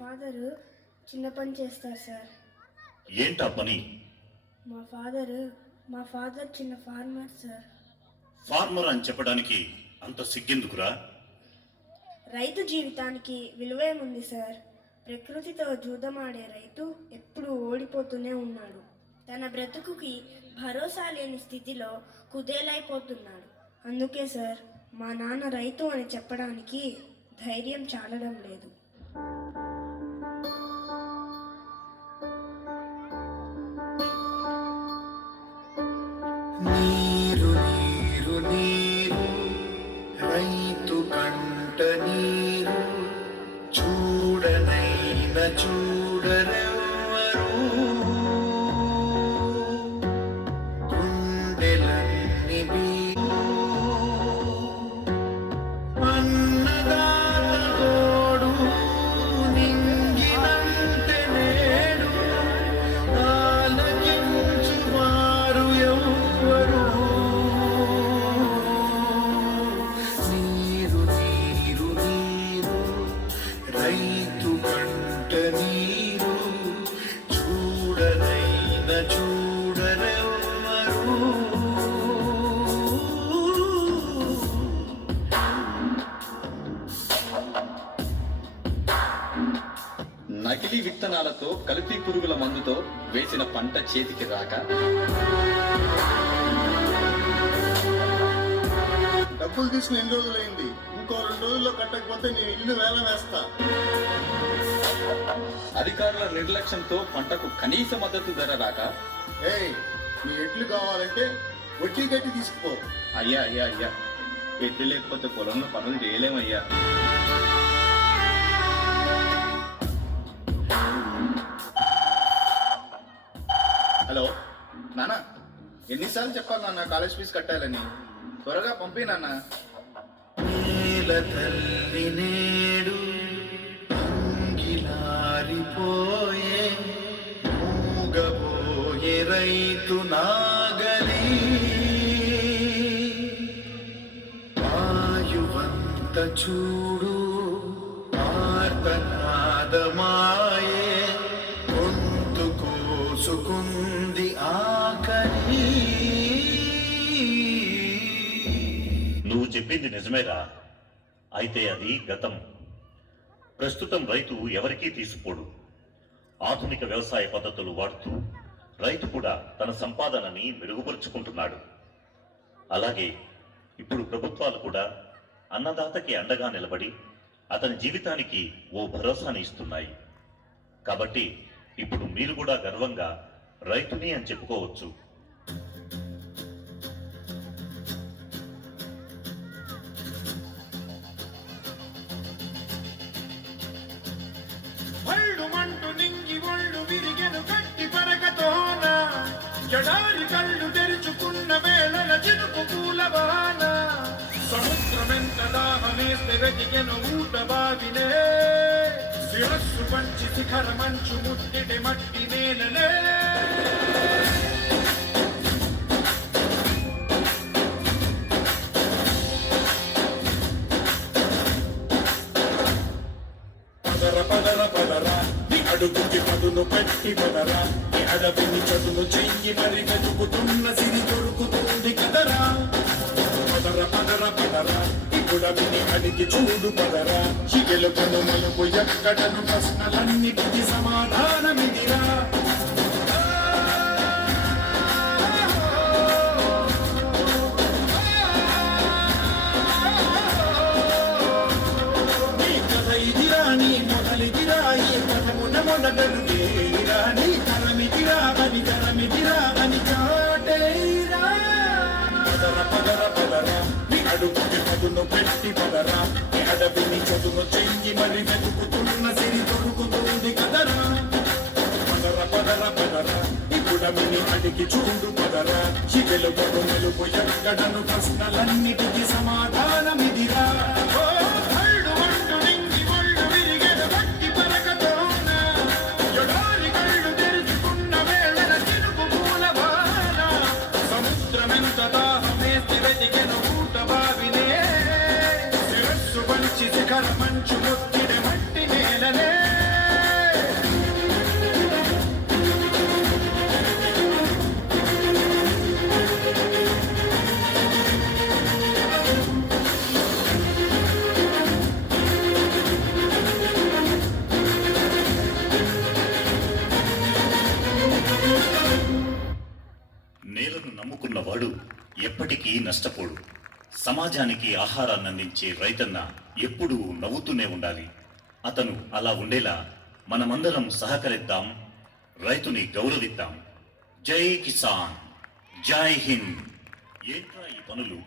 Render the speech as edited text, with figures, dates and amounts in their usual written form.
Father చిన్న పని చేస్తారు సార్. ఏంటా పని? మా ఫాదర్ చిన్న ఫార్మర్ సార్. ఫార్మర్ అని చెప్పడానికి అంత సిగ్గెందుకురా? రైతు జీవితానికి విలువేముంది సార్? ప్రకృతితో జూదమాడే రైతు ఎప్పుడూ ఓడిపోతూనే ఉన్నాడు. తన బ్రతుకుకి భరోసా లేని స్థితిలో కుదేలైపోతున్నాడు. అందుకే సార్ మా నాన్న రైతు అని చెప్పడానికి ధైర్యం చాలడం లేదు. నీరు నీరు నీరు రైతు కంట నీరు చూడనైన చూడరెవ్వరు గుండెలన్ని అన్నదాత తోడు నింగినంటే నేడు ఆలకించువారు ఎవ్వరు. నీరు నీరు నీరు రైతు కంట నీరు చూడనైన చూడరెవ్వరు. నకిలీ విత్తనాలతో కల్తీ పురుగుల మందుతో వేసిన పంట చేతికి రాక డబ్బులు తీసుకుని ఎన్ని రోజులైంది? ఇంకో 2 రోజుల్లో కట్టకపోతే నేను ఇల్లు వేలం వేస్తా. అధికారుల నిర్లక్ష్యంతో పంటకు కనీస మద్దతు ధర రాక ఏయ్, నీ ఎడ్లు కావాలంటే వడ్డీ కట్టి తీసుకుపో. అయ్యా అయ్యా అయ్యా, ఎడ్లు లేకపోతే పొలంలో పనులు చేయలేమయ్యా. హలో నాన్న, ఎన్నిసార్లు చెప్పాలి నాన్న కాలేజ్ ఫీజు కట్టాలని? త్వరగా పంపి నాన్న. నేల తల్లి నేడు అంగిలారిపోయే మూగబోయే రైతు నాగలి వాయువంత చూడు ఆర్తనాదమాయే గొంతు కోసుకుంది ఆకలి. నువ్వు చెప్పింది నిజమేరా. అయితే అది గతం. ప్రస్తుతం రైతు ఎవరికీ తీసిపోడు. ఆధునిక వ్యవసాయ పద్ధతులు వాడుతూ రైతు కూడా తన సంపాదనని మెరుగుపరుచుకుంటున్నాడు. అలాగే ఇప్పుడు ప్రభుత్వాలు కూడా అన్నదాతకి అండగా నిలబడి అతని జీవితానికి ఓ భరోసాని ఇస్తున్నాయి. కాబట్టి ఇప్పుడు మీరు కూడా గర్వంగా రైతుని అని చెప్పుకోవచ్చు. మంటు నింగి ఒళ్ళు విరిగెను గట్టి పరకతోన ఎడారి కళ్ళు తెరుచుకున్న వేళల చినుకు పూలవాన సముద్రమెంత దాహమేస్తే వెతికెను ఊట బావినే శిరస్సు పంచి శిఖర మంచు ముట్టిడి మట్టి నేలనే. పదర పదర పదరా నీ అడుగుకి పదును పెట్టి పదరా నీ అడవిని చదును చెయ్యి మరి వెతుకుతున్న సిరి దొరుకుతుంది కదరా. పదర పదర పదరా ఇప్పుడవిని అడిగి చూడు పదరా చిగెలుకను మలుపు ఎక్కడను ప్రశ్నలన్నిటికీ సమాధానమిదిరా. నీ మొదలిదిరా ఈ పదమున మొదలురా నీ తరమిదిరా అని తరమిదిరా అని చాటేరా. పదర పదర పదరా నీ అడుగుకి పదును పెట్టి పదరా నీ అడవిని చదును చెయ్యి మరి వెతుకుతున్న సిరి దొరుకుతుంది కదరా. పదర పదర పదరా ఇప్పుడమిని అడిగి చూడు పదరా చిగెలు పడు మెలుపు ఎక్కడను ప్రశ్నలన్నిటికీ సమాధానమిదిరా. శిరస్సు పంచి శిఖర మంచు ముట్టిడి మట్టి నేలనే నమ్ముకున్నవాడు ఎప్పటికీ నష్టపోడు. సమాజానికి ఆహారాన్ని అందించే రైతన్న ఎప్పుడూ నవ్వుతూనే ఉండాలి. అతను అలా ఉండేలా మనమందరం సహకరిద్దాం, రైతుని గౌరవిద్దాం. జై కిసాన్, జై హింద్. ఏంట్రా ఈ పనులు?